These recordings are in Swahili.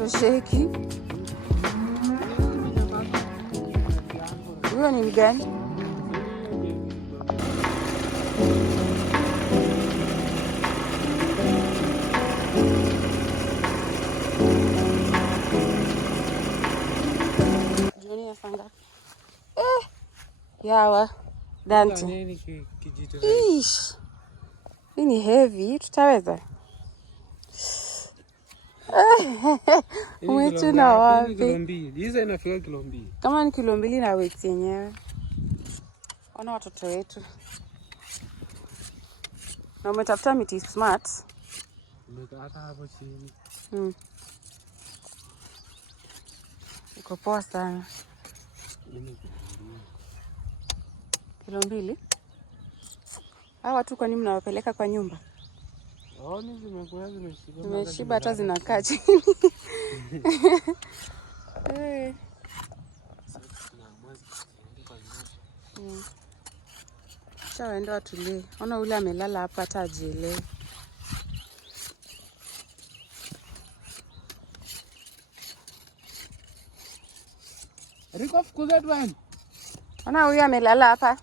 hatosheki. Huyo ni mgani? Juni afanga. Yawa. Dante. Ish. Hii ni heavy, tutaweza? Mwitu na wapi? Hizi inafika kilo 2. Kama ni kilo 2 na weight yenyewe. Ona watoto wetu. Na umetafuta miti smart. Hata hapo chini. Uko poa sana. Kilo 2? Hawa watu kwa nini mnawapeleka kwa nyumba? Ni zimeshiba. Zimeshiba hata zinakaa chini. Acha waende watulie. Ona ule amelala hapa hata ajielewe. Riko fukuza tuani. Ona huyu amelala hapa.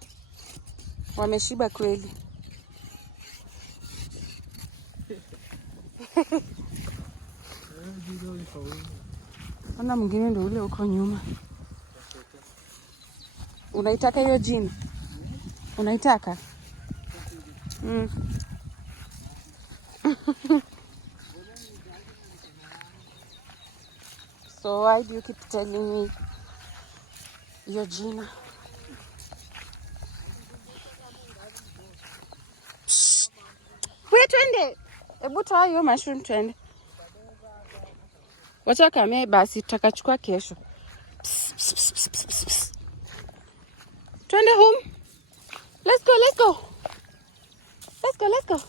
Wameshiba kweli. Ona mwingine ndio ule uko nyuma. Unaitaka hiyo jini? Unaitaka? So why do you keep telling me your Gina? Wewe twende. Hebu toa hiyo mushroom twende. Wacha kama basi tutakachukua kesho. Twende home. Let's go, let's go. Let's go, let's go.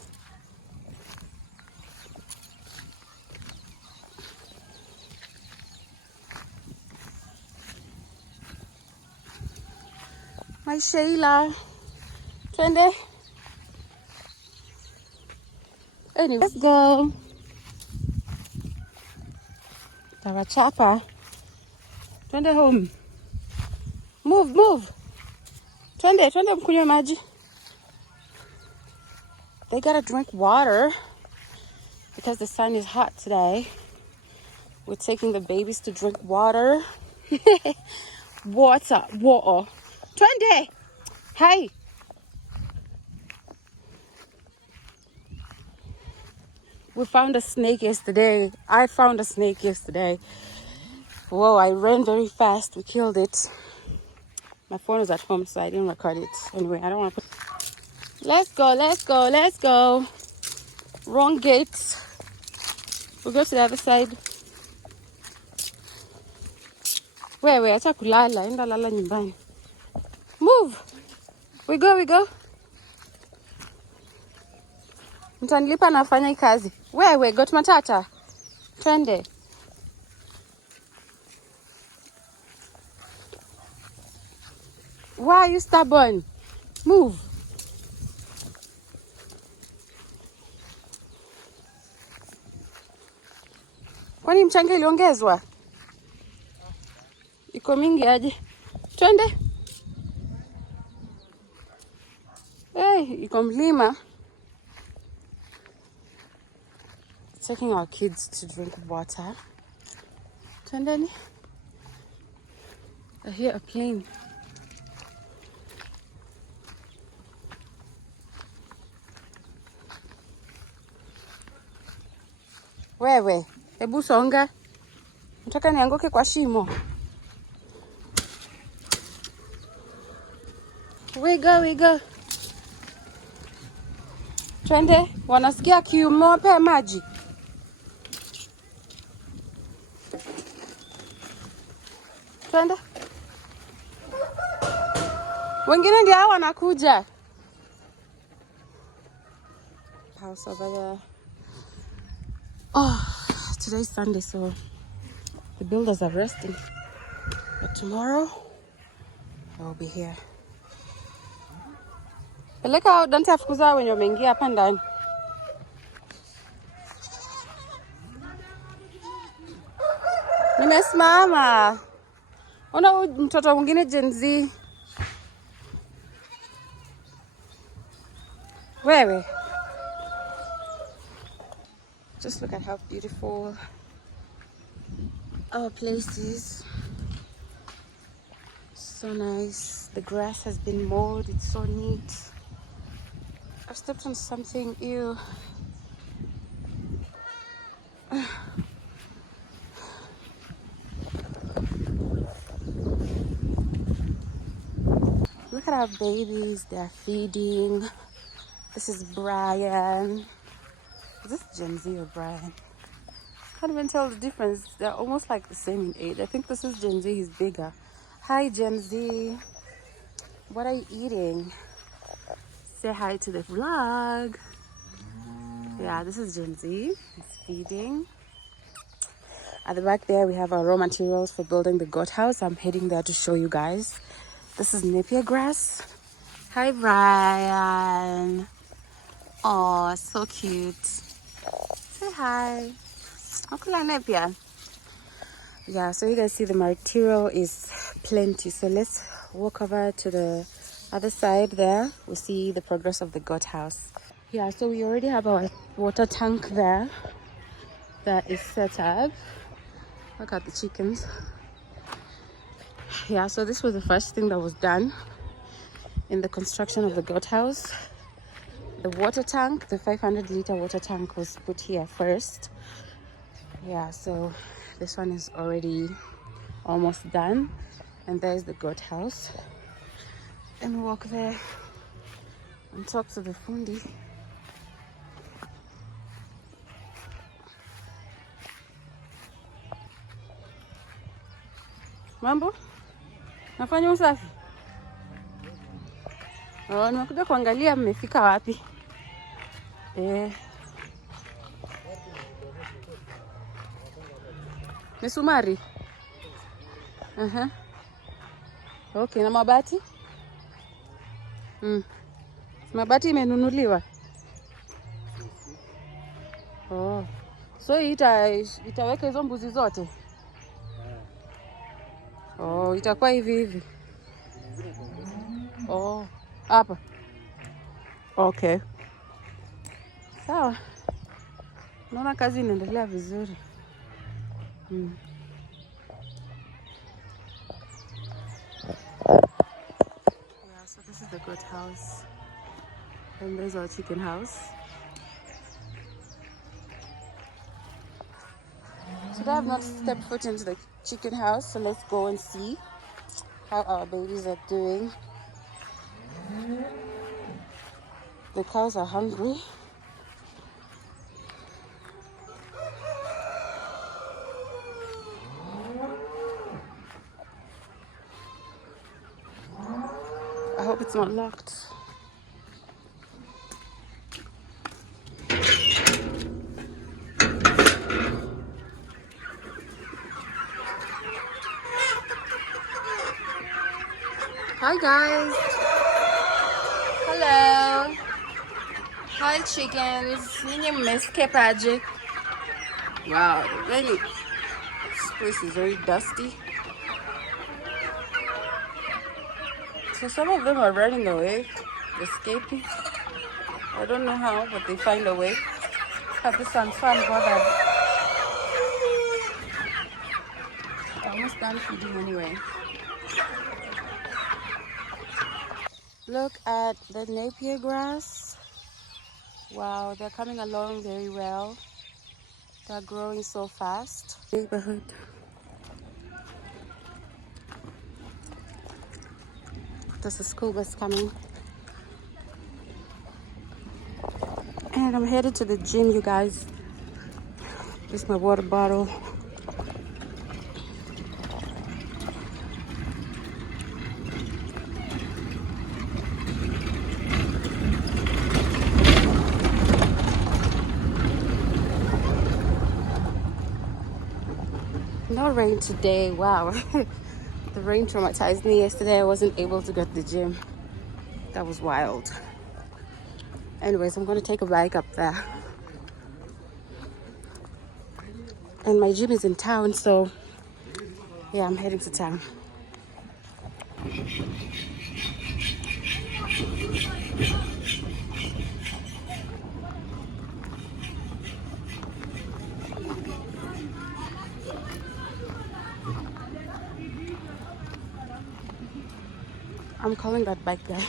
My Sheila. Twende. Anyway, let's go. Tawachapa. Twende home. Move, move. Twende mkunywe maji. They gotta drink water because the sun is hot today. We're taking the babies to drink water. Water. Twende. Hey. We found a snake yesterday. I found a snake yesterday. Whoa, I ran very fast. We killed it. My phone is at home, so I didn't record it. Anyway, I don't want to put... Let's go, let's go, let's go. Wrong gate. We'll go to the other side. Wewe, acha kulala. Enda lala nyumbani. Move. We go. Mtanilipa nafanya hii kazi. Wewe, got matata. Twende. Why are you stubborn? Move. Kwani mchanga iliongezwa? Iko mingi aje? Twende. Iko mlima. Taking our kids to drink water. Twendeni. I hear a plane. Wewe, hebu songa. Nataka nianguke kwa shimo. We go. Twende, wanasikia kiu, mwape maji. Twende. Wengine ndio hao wanakuja. House over there. Today's Sunday, so the builders are resting. But tomorrow, I will be here. Peleka Dante afukuza wenye wameingia hapa ndani. Nimesimama. Ona huyu mtoto mwingine Gen Z. Wewe. Just look at how beautiful our place is. So nice. The grass has been mowed. It's so neat. I've stepped on something. Ew. Look at our babies. They're feeding. This is Brian. Is this Gen Z or Brian? Can't even tell the difference. They're almost like the same in age. I think this is Gen Z. He's bigger. Hi, Gen Z. What are you eating? Say hi to the vlog. Yeah, this is Gen Z. He's feeding. At the back there, we have our raw materials for building the goat house. I'm heading there to show you guys. This is napier grass. Hi, Brian. Oh, so cute. Say hi. Uncle Napier. Yeah, so you guys see the material is plenty. So let's walk over to the other side there. We'll see the progress of the goat house. Yeah, so we already have our water tank there that is set up. Look at the chickens. Yeah, so this was the first thing that was done in the construction of the goat house. The water tank, the 500-liter water tank was put here first. Yeah, so this one is already almost done. And there's the goat house. And walk there and talk to the fundi. Mambo? Nafanya usafi? Oh, nimekuja kuangalia mmefika wapi. Misumari? Okay, na mabati? Mabati imenunuliwa? Oh. So itaweka hizo mbuzi zote? Oh, itakuwa hivi hivi. Oh, hapa. Okay. Sawa. Naona kazi inaendelea vizuri. Yeah, so this is the goat house. And there's our chicken house. Today I've not stepped foot into the chicken house, so let's go and see how our babies are doing. The cows are hungry. I hope it's not locked. Hi guys. Hello. Hi chickens. Ninyi mmescape. Wow, really. This place is very dusty. So some of them are running away, escaping. I don't know how, but they find a way. Have this on fun, bothered. Almost done feeding anyway. Look at the napier grass. Wow, they're coming along very well. They're growing so fast. Neighborhood. There's a school bus coming. And I'm headed to the gym, you guys. This is my water bottle. No rain today. Wow. The rain traumatized me yesterday. I wasn't able to get to the gym. That was wild. Anyways, I'm going to take a bike up there. And my gym is in town, so Yeah, I'm heading to town. I'm calling that bike guy.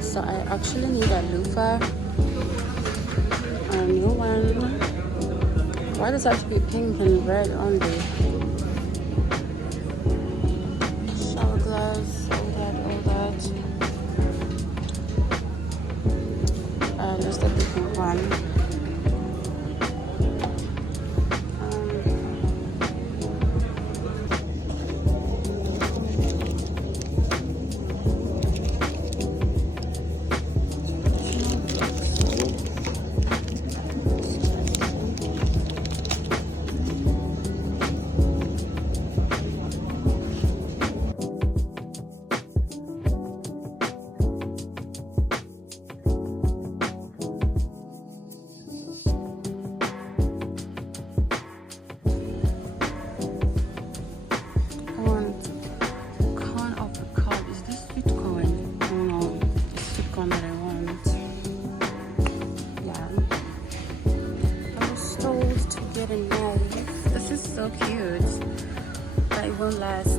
So I actually need a loofah, a new one. Why does it have to be pink and red only? Shower gloves, all that. Just a different one. so cute. That it won't last.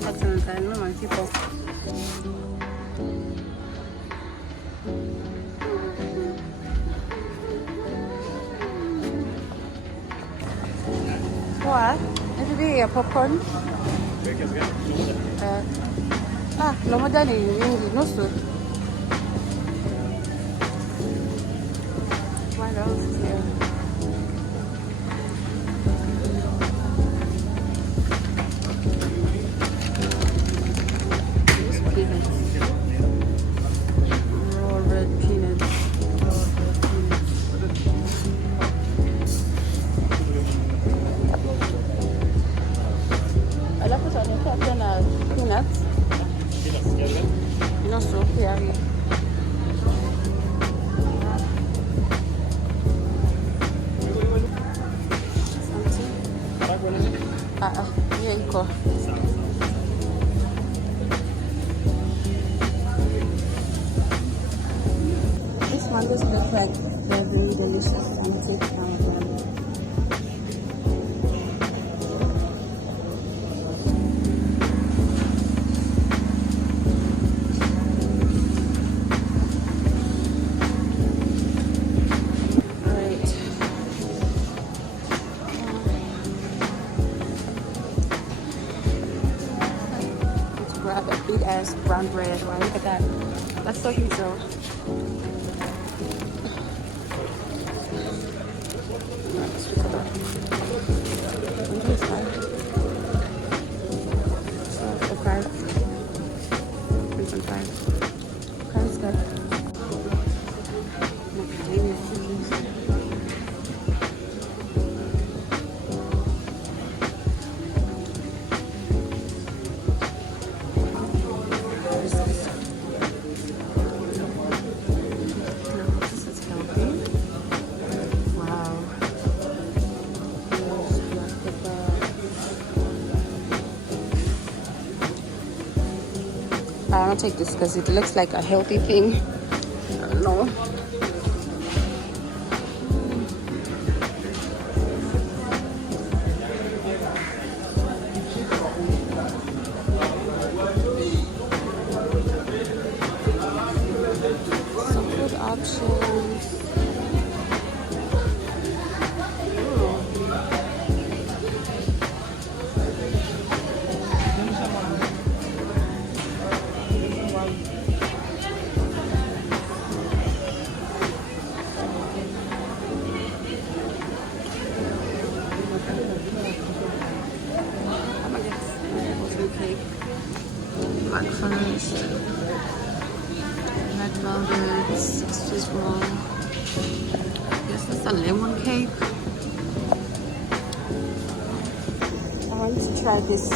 Excellent. I know my people. What? Ito be popcorn? No madali yung nusu. What else is here? These peanuts. Raw red peanuts. Raw red peanuts. Alam ko sa nito ito na peanuts. Nusu, yeah. Yeah, iko. This one just looks like they're very delicious. I'm gonna take one of them. Grab a big ass brown bread. Wow, look at that. That's so huge though. So, 5. 3.5. Okay, it's good. I'm gonna take this because it looks like a healthy thing. I don't know. Some food options. Breakfast, red velvet, 6 roll. Yes, that's a lemon cake. I want to try this.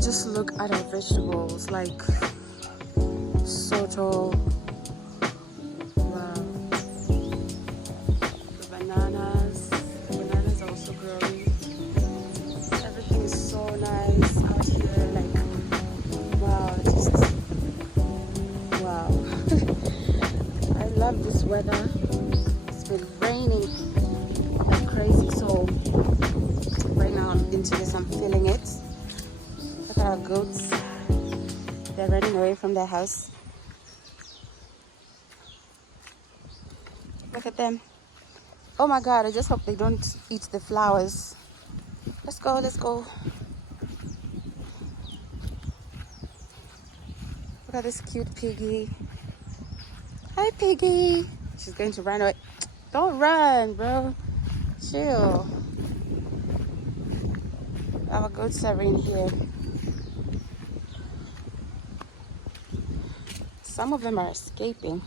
Just look at our vegetables, like so tall. Wow. weather. It's been raining like crazy, so right now I'm into this, I'm feeling it. Look at our goats. They're running away from their house. Look at them. Oh my God, I just hope they don't eat the flowers. Let's go, let's go. Look at this cute piggy. Hi, piggy. She's going to run away. Don't run, bro. Chill. Our goats are in here. Some of them are escaping.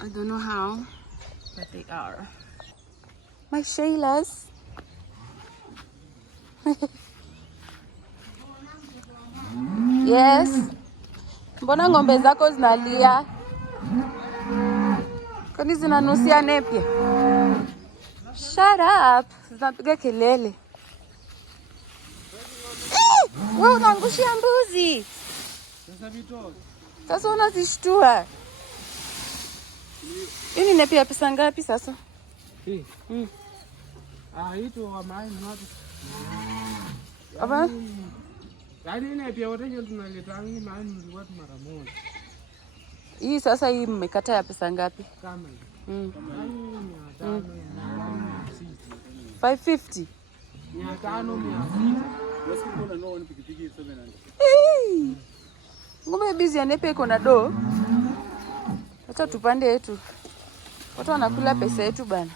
I don't know how, but they are. My Shaylas. Yes. Mbona ng'ombe zako zinalia? Kwani zinanusia nepia? Shut up. Zinapiga kelele. Wewe unaangushia mbuzi. Sasa unazishtua. Hii nepia pesa ngapi sasa? Hii. Ito wa maini watu. Aba? Yaani nepia wote ndio tunaleta hii maini watu mara moja. Hii sasa hii mmekata ya pesa ngapi? Kama hii. 550. 500. Ngome busy anepe iko na do. Acha tupande yetu. Watu wanakula pesa yetu bana.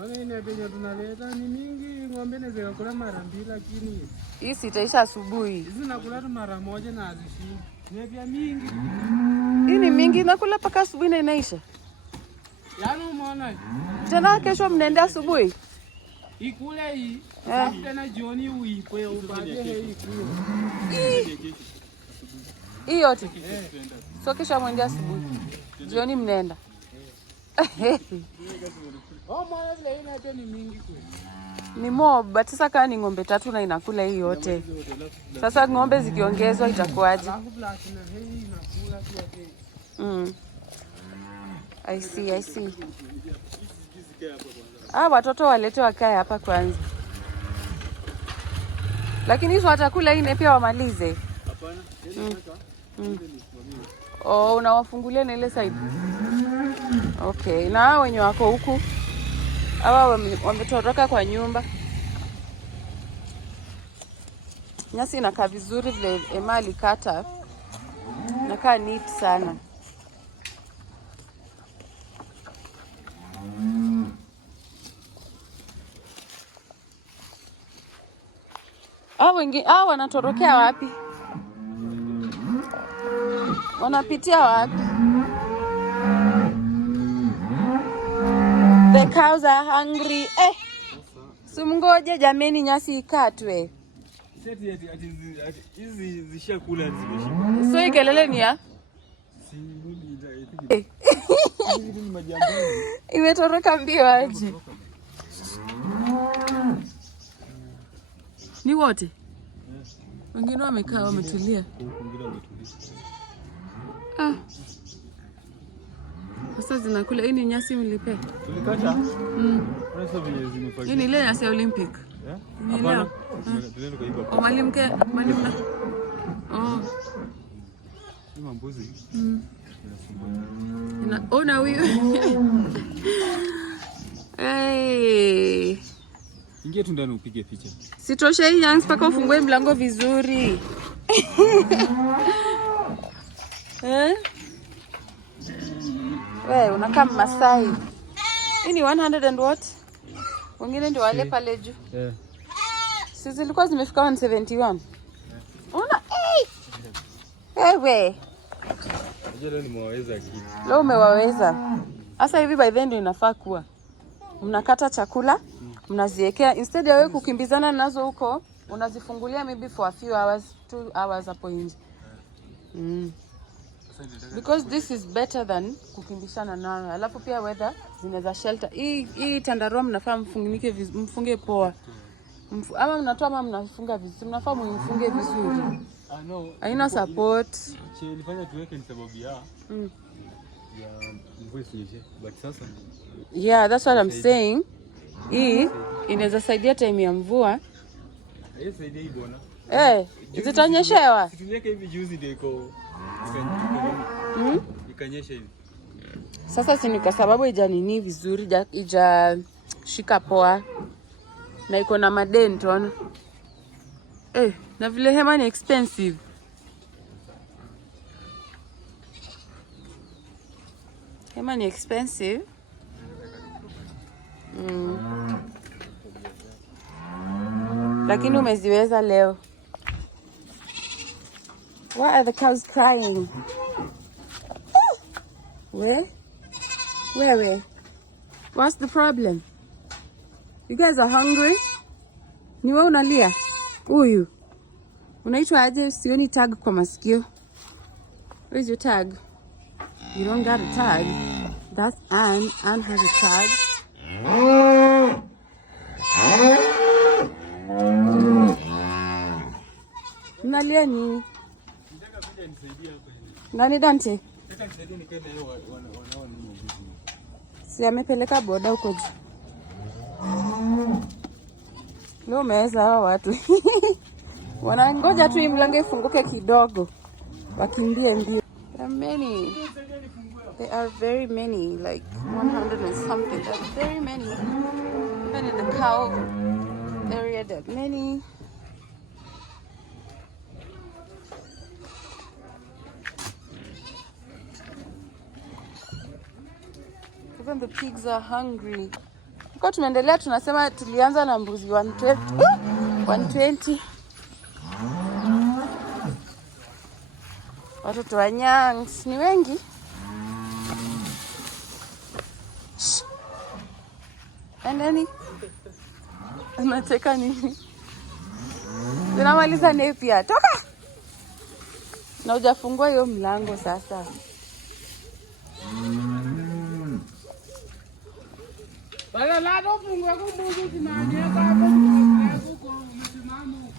Wale ina penye tunaleta ni mingi, ng'ombe naweza kula mara mbili lakini hii sitaisha asubuhi. Hizi nakula tu mara moja na hazishi. Ni vya mingi. Hii ni mingi, nakula paka asubuhi na inaisha. Yaani umeona? Tena kesho mnaenda asubuhi? Ikule hii, tena jioni uipe upate hii kule. Hii yote? So kesho mwende asubuhi. Jioni mnaenda. Oh, mwana vile ina pia ni mingi kweli. Ni mob, but sasa kama ni ng'ombe 3 na inakula hii yote. Sasa ng'ombe zikiongezwa itakuwaje? I see. Watoto walete wakae hapa kwanza. Lakini hizo watakula hii pia wamalize. Hapana, Oh, unawafungulia na ile side. Okay, na hao wenye wako huku hawa wametoroka kwa nyumba. Nyasi inakaa vizuri vile Emma alikata. Inakaa neat sana. Hao wanatorokea wapi? Wanapitia wapi? The cows are hungry. Simngoje jameni, nyasi ikatwe. Hizi zishakula zimeshiba. So ikelele ni ya? Imetoroka mbio aje. Ni wote? Wengine wamekaa wametulia. Sasa zinakula. Hii ni nyasi mlipe? Tulikata? Hii ni ile nyasi ya Olympic? Hapana. Mwalimu na. Ni mambuzi. Ona huyu. Hey. Ingia tu ndani upige picha. Sitoshe hii yangu mpaka ufungue mlango vizuri. Wewe unakaa Masai. Hii ni 100 and what? Wengine ndio wale pale juu. Sisi zilikuwa zimefika 171. Una wewe. Leo nimewaweza kitu. Leo umewaweza. Sasa hivi by then ndio inafaa kuwa. Mnakata chakula, mnaziwekea instead ya wewe kukimbizana nazo huko, unazifungulia maybe for a few hours, 2 hours hapo nje. Because this is better than kukimbishana nayo. Alafu pia weather zinaweza shelter. Hii tandarua mnafaa mfunge poa. Ama mnatoa ama mnafunga vizuri. Mnafaa mfunge vizuri. No. Haina support. Nilifanya tuweke ni sababu ya mvua isinyeshe. But sasa. Yeah, that's what I'm saying. Hii inaweza saidia time ya mvua. Saidia hii bwana. Zitanyeshewa. Situnyeke hivi juzi ndio iko ikanyesha hivi. Sasa si ni kwa sababu haijanini vizuri, shika poa. Na iko na madent. Na vile hema ni expensive. Hema ni expensive. Lakini umeziweza leo. Why are the cows crying? Where? What's the problem? You guys are hungry? Ni wewe unalia? Huyu. Unaitwa aje? Sioni tag kwa masikio. Where's your tag? You don't got a tag. That's Anne. Anne has a tag. Unalia nini? Nani Dante? Si amepeleka boda huko juu. Leo umeweza hawa watu. Wanangoja tu mlango ifunguke kidogo. Wakimbie mbio. There are many. There are very many, like 100 and something. There are very many. Even in the cow area, there are many. Even the pigs are hungry. Kwa tunaendelea tunasema tulianza na mbuzi 120. Watoto wa Nyangs ni wengi. Endeni. Unateka nini? Tunamaliza nepia. Toka! Na hujafungua hiyo mlango sasa. Bala lado fungua kumbuzi simamia hapo huko msimamo.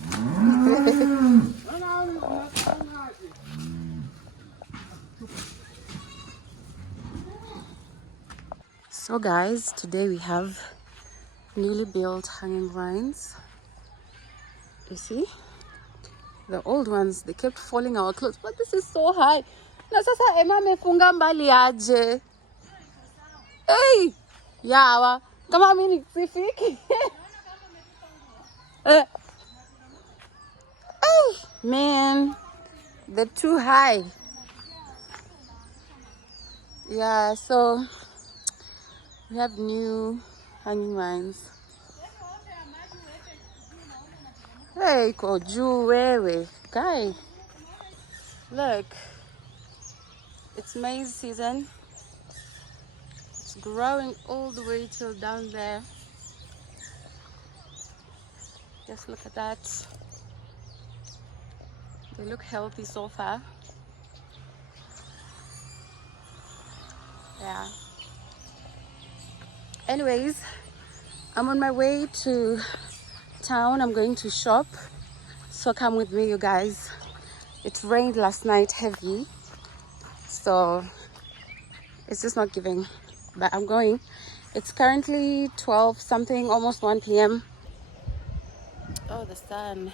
So guys, today we have newly built hanging vines. You see? The old ones, they kept falling our clothes, but this is so high. Na sasa Emma amefunga mbali aje. Hey! Yawa, kama mimi nisifiki. Man, they're too high. Yeah, so we have new hanging vines. Hey, koju wewe. Guy, look. It's maize season. It's growing all the way till down there. Just look at that. They look healthy so far. Yeah. Anyways, I'm on my way to town. I'm going to shop. So come with me, you guys. It rained last night heavy. So it's just not giving. But I'm going. It's currently 12 something, almost 1 p.m. Oh, the sun.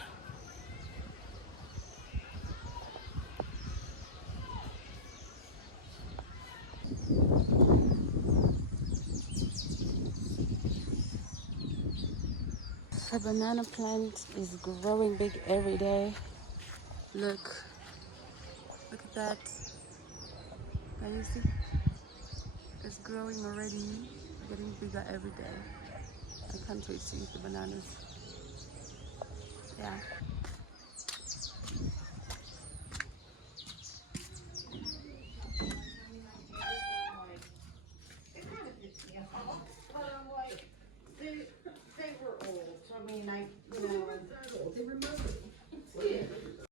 The banana plant is growing big every day. Look at that. Can you see? It's growing already, getting bigger every day. I can't wait to eat the bananas. Yeah.